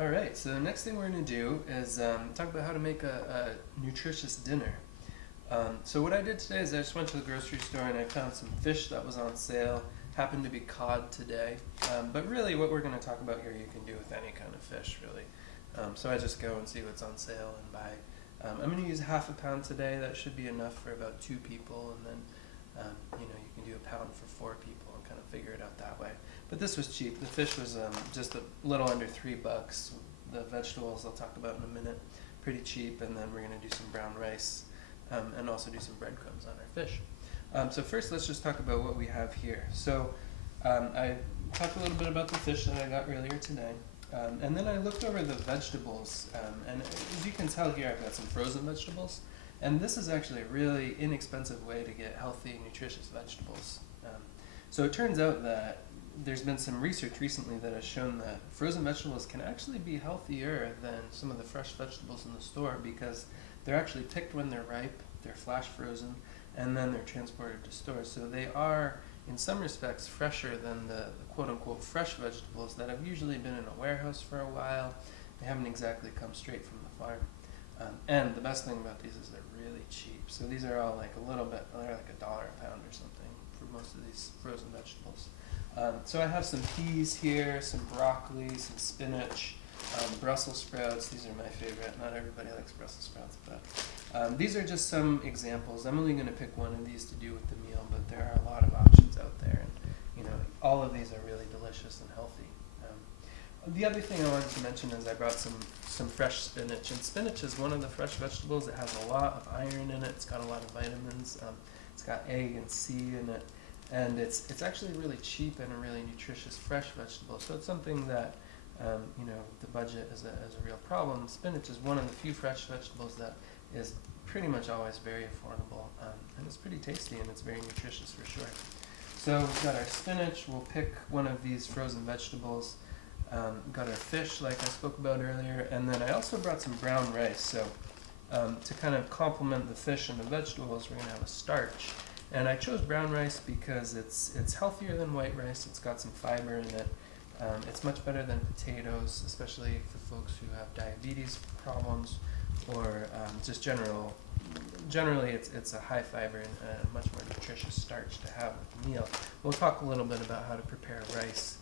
Alright, so the next thing we're going to do is talk about how to make a nutritious dinner. So what I did today is I just went to the grocery store and I found some fish that was on sale. Happened to be cod today. But really what we're going to talk about here you can do with any kind of fish, really. So I just go and see what's on sale and buy. I'm going to use half a pound today. That should be enough for about 2 people, and then you can do a pound for 4 people and kind of figure it out that way. But this was cheap. The fish was just a little under $3. The vegetables I'll talk about in a minute, pretty cheap, and then we're going to do some brown rice and also do some breadcrumbs on our fish. So first let's just talk about what we have here. So I talked a little bit about the fish that I got earlier today. And then I looked over the vegetables, and as you can tell here I've got some frozen vegetables, and this is actually a really inexpensive way to get healthy, nutritious vegetables. So it turns out that there's been some research recently that has shown that frozen vegetables can actually be healthier than some of the fresh vegetables in the store because they're actually picked when they're ripe, they're flash frozen, and then they're transported to stores. So they are, in some respects, fresher than the quote-unquote fresh vegetables that have usually been in a warehouse for a while. They haven't exactly come straight from the farm. And the best thing about these is they're really cheap. So these are all like a little bit, they're like $1 a pound or something for most of these frozen vegetables. So I have some peas here, some broccoli, some spinach, Brussels sprouts. These are my favorite. Not everybody likes Brussels sprouts, but these are just some examples. I'm only going to pick one of these to do with the meal, but there are a lot of options out there, and all of these are really delicious and healthy. The other thing I wanted to mention is I brought some fresh spinach, and spinach is one of the fresh vegetables. It has a lot of iron in it. It's got a lot of vitamins. It's got A and C in it. And it's actually really cheap and a really nutritious fresh vegetable. So it's something that, the budget is a real problem. Spinach is one of the few fresh vegetables that is pretty much always very affordable. And it's pretty tasty and it's very nutritious for sure. So we've got our spinach. We'll pick one of these frozen vegetables. Got our fish like I spoke about earlier. And then I also brought some brown rice. So to kind of complement the fish and the vegetables, we're going to have a starch. And I chose brown rice because it's healthier than white rice. It's got some fiber in it. It's much better than potatoes, especially for folks who have diabetes problems or just generally it's a high fiber and a much more nutritious starch to have with the meal. We'll talk a little bit about how to prepare rice.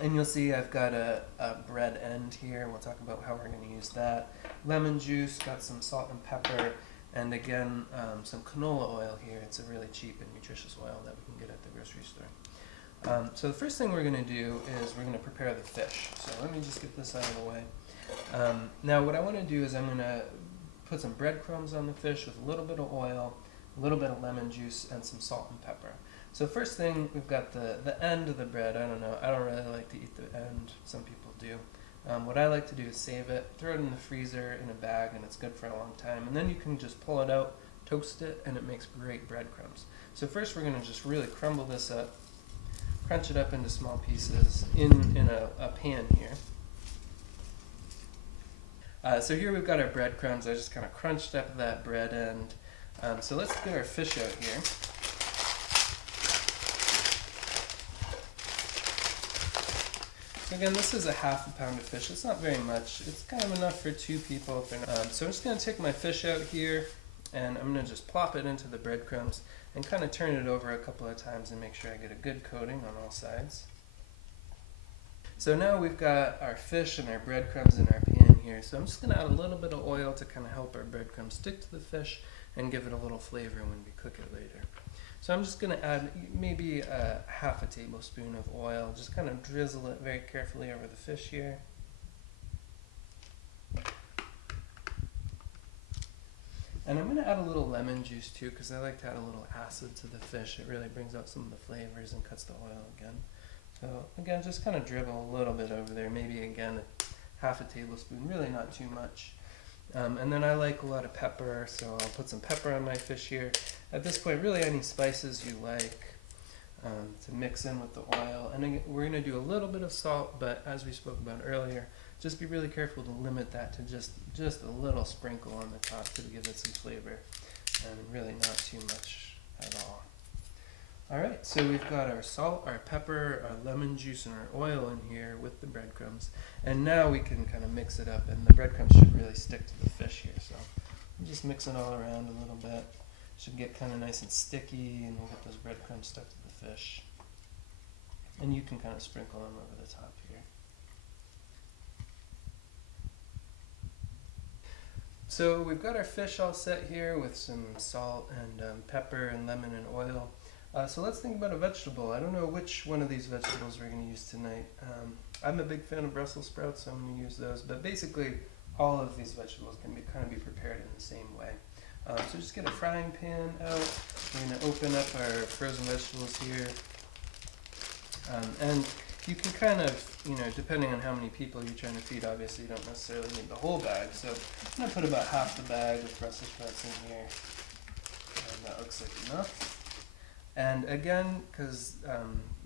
And you'll see I've got a bread end here. We'll talk about how we're going to use that. Lemon juice, got some salt and pepper. And again, some canola oil here. It's a really cheap and nutritious oil that we can get at the grocery store. So the first thing we're going to do is we're going to prepare the fish. So let me just get this out of the way. Now what I want to do is I'm going to put some breadcrumbs on the fish with a little bit of oil, a little bit of lemon juice, and some salt and pepper. So first thing, we've got the end of the bread. I don't know. I don't really like to eat the end. Some people do. What I like to do is save it, throw it in the freezer in a bag, and it's good for a long time. And then you can just pull it out, toast it, and it makes great breadcrumbs. So first we're going to just really crumble this up, crunch it up into small pieces in a pan here. So here we've got our breadcrumbs. I just kind of crunched up that bread end. So let's get our fish out here. So again, this is a half a pound of fish. It's not very much. It's kind of enough for 2 people. So I'm just going to take my fish out here, and I'm going to just plop it into the breadcrumbs and kind of turn it over a couple of times and make sure I get a good coating on all sides. So now we've got our fish and our breadcrumbs in our pan here. So I'm just going to add a little bit of oil to kind of help our breadcrumbs stick to the fish and give it a little flavor when we cook it later. So I'm just going to add maybe half a tablespoon of oil, just kind of drizzle it very carefully over the fish here. And I'm going to add a little lemon juice too, because I like to add a little acid to the fish. It really brings out some of the flavors and cuts the oil again. So again, just kind of dribble a little bit over there, maybe again half a tablespoon, really not too much. And then I like a lot of pepper, so I'll put some pepper on my fish here. At this point, really any spices you like to mix in with the oil. And then we're going to do a little bit of salt, but as we spoke about earlier, just be really careful to limit that to just a little sprinkle on the top to give it some flavor, and really not too much at all. Alright, so we've got our salt, our pepper, our lemon juice, and our oil in here with the breadcrumbs. And now we can kind of mix it up, and the breadcrumbs should really stick to the fish here. So I'm just mixing all around a little bit. Should get kind of nice and sticky, and we'll get those breadcrumbs stuck to the fish. And you can kind of sprinkle them over the top here. So we've got our fish all set here with some salt and pepper and lemon and oil. So let's think about a vegetable. I don't know which one of these vegetables we're going to use tonight. I'm a big fan of Brussels sprouts, so I'm going to use those. But basically, all of these vegetables can kind of be prepared in the same way. So just get a frying pan out. We're going to open up our frozen vegetables here. And you can kind of, depending on how many people you're trying to feed, obviously you don't necessarily need the whole bag. So I'm going to put about half the bag of Brussels sprouts in here. And that looks like enough. And again, because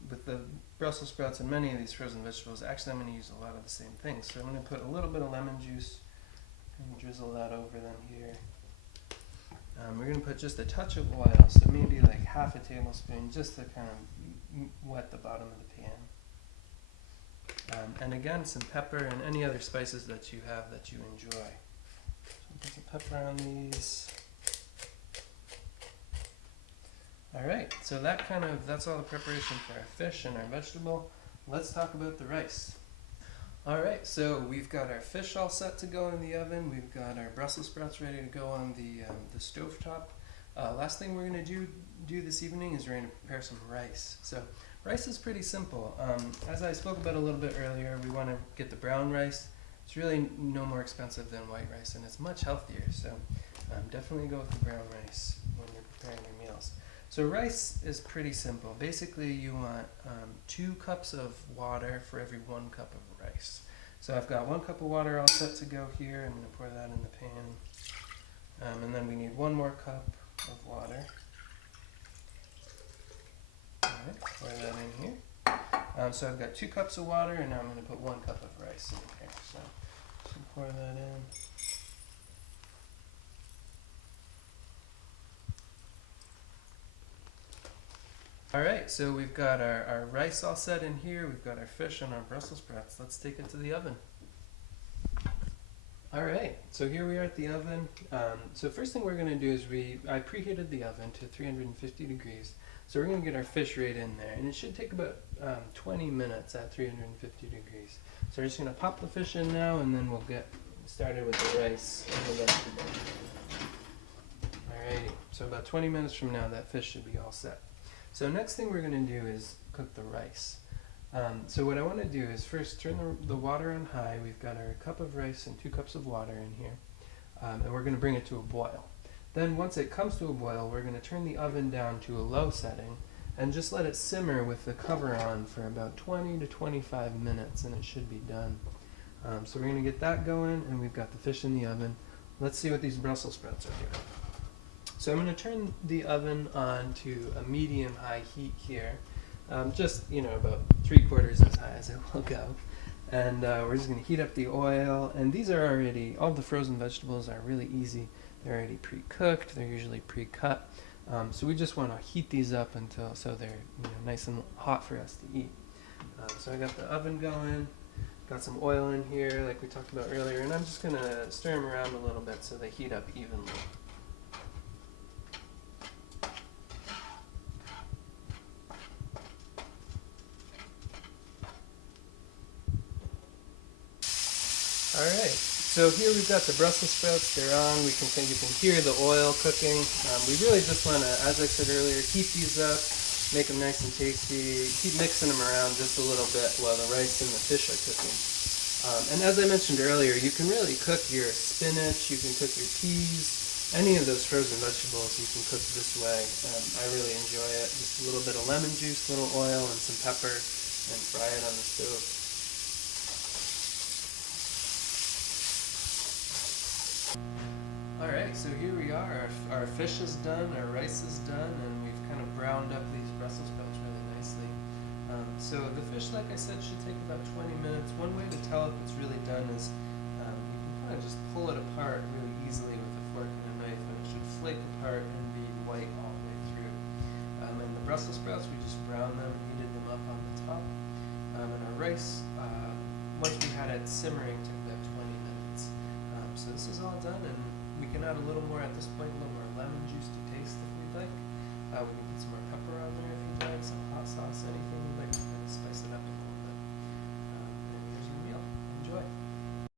with the Brussels sprouts and many of these frozen vegetables, actually I'm going to use a lot of the same things. So I'm going to put a little bit of lemon juice and drizzle that over them here. We're going to put just a touch of oil, so maybe like half a tablespoon, just to kind of wet the bottom of the pan. And again, some pepper and any other spices that you have that you enjoy. So put some pepper on these. Alright, so that's all the preparation for our fish and our vegetable. Let's talk about the rice. Alright, so we've got our fish all set to go in the oven. We've got our Brussels sprouts ready to go on the stovetop. Last thing we're going to do this evening is we're going to prepare some rice. So rice is pretty simple. As I spoke about a little bit earlier, we want to get the brown rice. It's really no more expensive than white rice, and it's much healthier. So definitely go with the brown rice when you're preparing your meals. So rice is pretty simple. Basically, you want 2 cups of water for every 1 cup of rice. So I've got 1 cup of water all set to go here. I'm going to pour that in the pan. And then we need 1 more cup of water. Alright, pour that in here. So I've got 2 cups of water, and now I'm going to put 1 cup of rice in here. So pour that in. Alright, so we've got our rice all set in here, we've got our fish and our Brussels sprouts. Let's take it to the oven. Alright, so here we are at the oven. So first thing we're going to do is I preheated the oven to 350 degrees. So we're going to get our fish right in there, and it should take about 20 minutes at 350 degrees. So we're just going to pop the fish in now, and then we'll get started with the rice and the vegetable. Alrighty, so about 20 minutes from now that fish should be all set. So next thing we're going to do is cook the rice. So what I want to do is first turn the water on high. We've got our cup of rice and 2 cups of water in here. And we're going to bring it to a boil. Then once it comes to a boil, we're going to turn the oven down to a low setting and just let it simmer with the cover on for about 20 to 25 minutes, and it should be done. So we're going to get that going, and we've got the fish in the oven. Let's see what these Brussels sprouts are doing. So I'm going to turn the oven on to a medium-high heat here, just about 3/4 as high as it will go. And we're just going to heat up the oil. And these are already, all the frozen vegetables are really easy. They're already pre-cooked. They're usually pre-cut. So we just want to heat these up so they're nice and hot for us to eat. So I got the oven going. Got some oil in here like we talked about earlier. And I'm just going to stir them around a little bit so they heat up evenly. Alright, so here we've got the Brussels sprouts, they're on, you can hear the oil cooking. We really just want to, as I said earlier, heat these up, make them nice and tasty, keep mixing them around just a little bit while the rice and the fish are cooking. And as I mentioned earlier, you can really cook your spinach, you can cook your peas, any of those frozen vegetables you can cook this way. I really enjoy it, just a little bit of lemon juice, a little oil and some pepper, and fry it on the stove. Alright, so here we are. Our fish is done, our rice is done, and we've kind of browned up these Brussels sprouts really nicely. So the fish, like I said, should take about 20 minutes. One way to tell if it's really done is you can kind of just pull it apart really easily with a fork and a knife, and it should flake apart and be white all the way through. And the Brussels sprouts rice, once we had it simmering, took about 20 minutes. So this is all done, and we can add a little more at this point, a little more lemon juice to taste if we'd like. We can put some more pepper on there if you'd like, some hot sauce, anything you'd